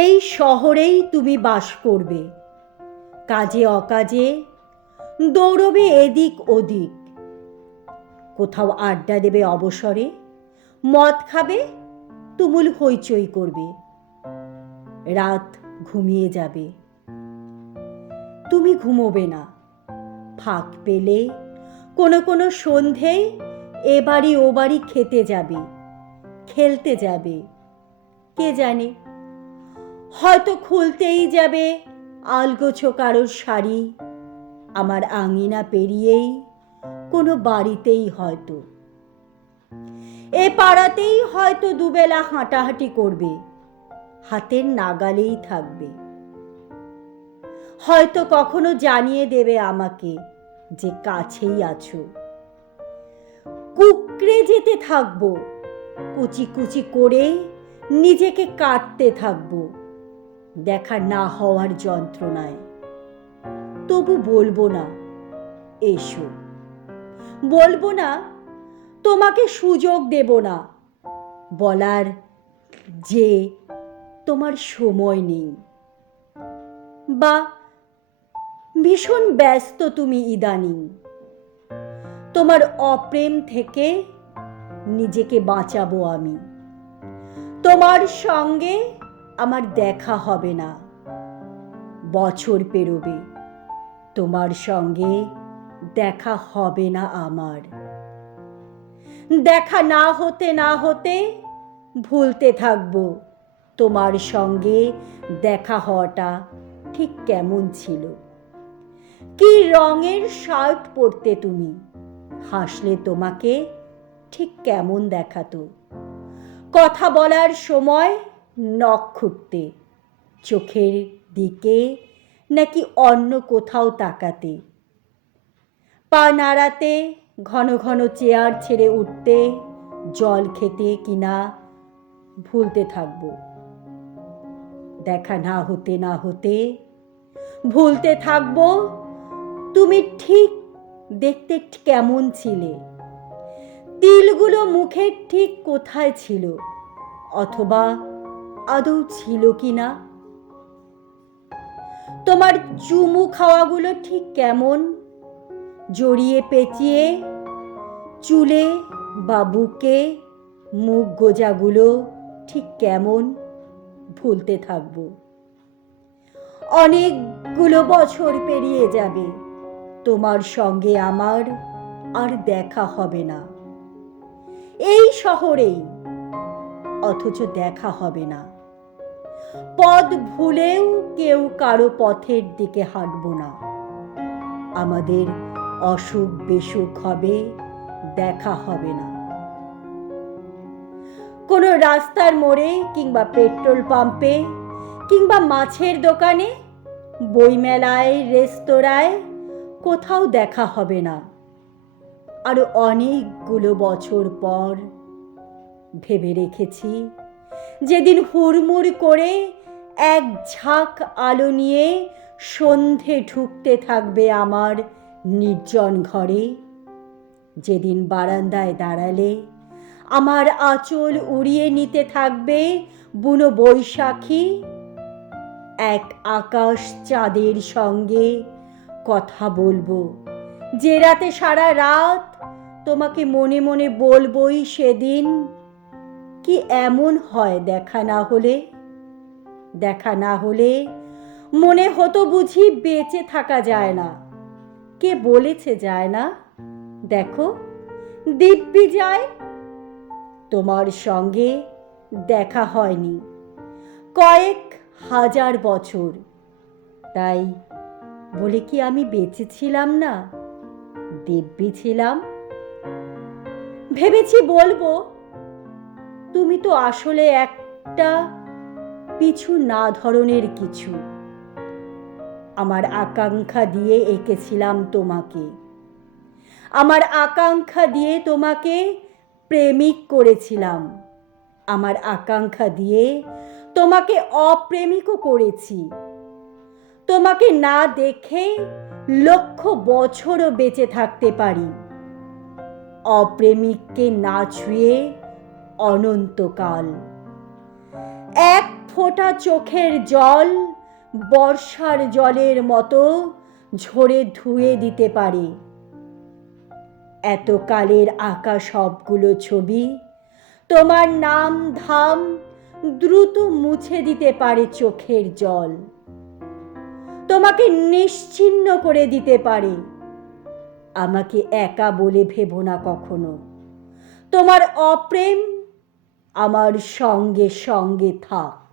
এই শহরেই তুমি বাস করবে, কাজে অকাজে দৌড়বে এদিক ওদিক, কোথাও আড্ডা দেবে অবসরে, মদ খাবে, তুমুল হইচই করবে, রাত ঘুমিয়ে যাবে। তুমি ঘুমোবে না, ফাঁক পেলে কোনো কোনো সন্ধেয় এ বাড়ি ও বাড়ি খেতে যাবে, খেলতে যাবে, কে জানে, হয়তো খুলতেই যাবে আলগোছো কারোর শাড়ি, আমার আঙিনা পেরিয়েই কোনো বাড়িতেই হয়তো, এ পাড়াতেই হয়তো দুবেলা হাঁটাহাঁটি করবে, হাতের নাগালেই থাকবে। হয়তো কখনো জানিয়ে দেবে আমাকে যে কাছেই আছো। কুকড়ে যেতে থাকবো, কুচি কুচি করে নিজেকে কাটতে থাকবো দেখা না হওয়ার যন্ত্রণায়। তবু বলবো না এসো, বলবো না, তোমাকে সুযোগ দেব না বলার যে তোমার সময় নেই, বা ভীষণ ব্যস্ত তুমি ইদানিং। তোমার অপ্রেম থেকে নিজেকে বাঁচাবো আমি। তোমার সঙ্গে আমার দেখা হবে না, বছর পেরোবে, তোমার সঙ্গে দেখা হবে না আমার। দেখা না হতে না হতে ভুলতে থাকবো তোমার সঙ্গে দেখা হওয়াটা ঠিক কেমন ছিল। কি রঙের শার্ট পরতে তুমি, হাসলে তোমাকে ঠিক কেমন দেখাতো। কথা বলার সময় নখ খুঁটতে, চোখের দিকে নাকি অন্য কোথাও তাকাতে, পা নাড়াতে, ঘন ঘন চেয়ার ছেড়ে উঠতে, জল খেতে কিনা ভুলতে থাকবো। দেখা না হতে না হতে ভুলতে থাকবো তুমি ঠিক দেখতে কেমন ছিলে, তিলগুলো মুখের ঠিক কোথায় ছিল, অথবা আদৌ ছিল কিনা। তোমার চুমু খাওয়াগুলো ঠিক কেমন, জড়িয়ে পেঁচিয়ে চুলে বা বুকে মুখ গোজাগুলো ঠিক কেমন ভুলতে থাকবো। অনেকগুলো বছর পেরিয়ে যাবে, তোমার সঙ্গে আমার আর দেখা হবে না এই শহরেই, অথচ দেখা হবে না। পথ ভুলেও কেউ কারো পথের দিকে হাঁটবো না। আমাদের অসুখ বিসুখ হবে, দেখা হবে না। কোনো রাস্তার মোড়ে কিংবা পেট্রোল পাম্পে কিংবা মাছের দোকানে, বইমেলায়, রেস্তোরাঁয়, কোথাও দেখা হবে না। আরো অনেকগুলো বছর পর ভেবে রেখেছি, যেদিন হুড়মুড় করে এক ঝাঁক আলো নিয়ে সন্ধে ঢুকতে থাকবে আমার নির্জন ঘরে, যেদিন বারান্দায় দাঁড়ালে আমার আঁচল উড়িয়ে নিতে থাকবে বুনো বৈশাখী, এক আকাশ চাঁদের সঙ্গে কথা বলবো, যে রাতে সারা রাত তোমাকে মনে মনে বলবোই সেদিন, কি এমন হয় দেখা না হলে। দেখা না হলে মনে হতো বুঝি বেঁচে থাকা যায় না। কে বলেছে যায় না? দেখো দিব্যি যায়। তোমার সঙ্গে দেখা হয়নি কয়েক হাজার বছর, তাই বলে কি আমি বেঁচে ছিলাম না, দিব্যি ছিলাম। ভেবেছি বলবো, তুমি তো আসলে একটা পিছু না ধরনের কিছু। আমার আকাঙ্ক্ষা দিয়ে এঁকেছিলাম তোমাকে, আমার আকাঙ্ক্ষা দিয়ে তোমাকে প্রেমিক করেছিলাম, আমার আকাঙ্ক্ষা দিয়ে তোমাকে অপ্রেমিকও করেছি। তোমাকে না দেখে লক্ষ বছরও বেঁচে থাকতে পারি, অপ্রেমিককে না ছুঁয়ে অনন্তকাল। এক ফোঁটা চোখের জল বর্ষার জলের মতো ঝরে ধুয়ে দিতে পারে। এতকালের আঁকা সবগুলো ছবি তোমার নাম ধাম দ্রুত মুছে দিতে পারে চোখের জল, তোমাকে নিশ্চিহ্ন করে দিতে পারে। আমাকে একা বলে ভেবো না কখনো, তোমার অপ্রেম আমার সঙ্গে সঙ্গে থাক।